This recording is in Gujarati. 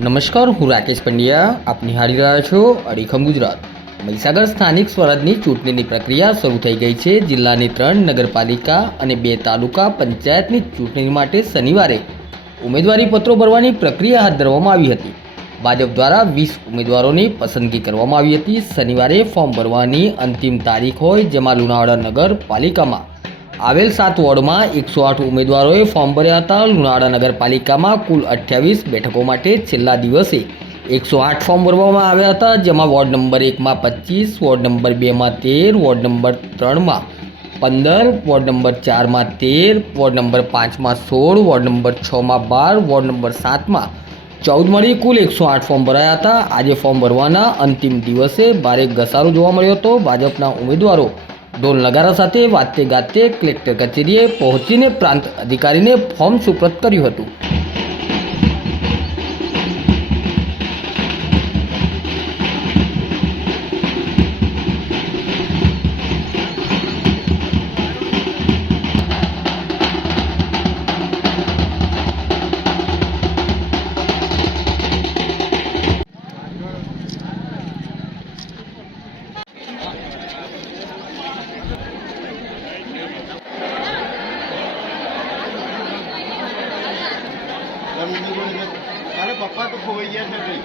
નમસ્કાર, હું રાકેશ પંડ્યા. આપ નિહાળી રહ્યા છો અડીખમ ગુજરાત. મહીસાગર સ્થાનિક સ્વરાજની ચૂંટણીની પ્રક્રિયા શરૂ થઈ ગઈ છે. જિલ્લાની ત્રણ નગરપાલિકા અને બે તાલુકા પંચાયતની ચૂંટણી માટે શનિવારે ઉમેદવારી પત્રો ભરવાની પ્રક્રિયા હાથ ધરવામાં આવી હતી. ભાજપ દ્વારા વીસ ઉમેદવારોની પસંદગી કરવામાં આવી હતી. શનિવારે ફોર્મ ભરવાની અંતિમ તારીખ હોય, જેમાં લુણાવાડા નગરપાલિકામાં આવેલ સાત વોર્ડમાં એકસો આઠ ઉમેદવારોએ ફોર્મ ભર્યા હતા. લુણાવાડા નગરપાલિકામાં કુલ અઠ્યાવીસ બેઠકો માટે છેલ્લા દિવસે એકસો આઠ ફોર્મ ભરવામાં આવ્યા હતા, જેમાં વોર્ડ નંબર એકમાં પચીસ, વોર્ડ નંબર બેમાં તેર, વોર્ડ નંબર ત્રણમાં પંદર, વોર્ડ નંબર ચારમાં તેર, વોર્ડ નંબર પાંચમાં સોળ, વોર્ડ નંબર છમાં બાર, વોર્ડ નંબર સાતમાં ચૌદ મળી કુલ એકસો આઠ ફોર્મ ભરાયા હતા. આજે ફોર્મ ભરવાના અંતિમ દિવસે ભારે ઘસારો જોવા મળ્યો હતો. ભાજપના ઉમેદવારો ઢોલ નગારા સાથે વાતે ગાતે કલેક્ટર કચેરીએ પહોંચીને પ્રાંત અધિકારીને ફોર્મ સુપ્રત કર્યું હતું તારે પપ્પા તો ખોવાઈ ગયા છે ભાઈ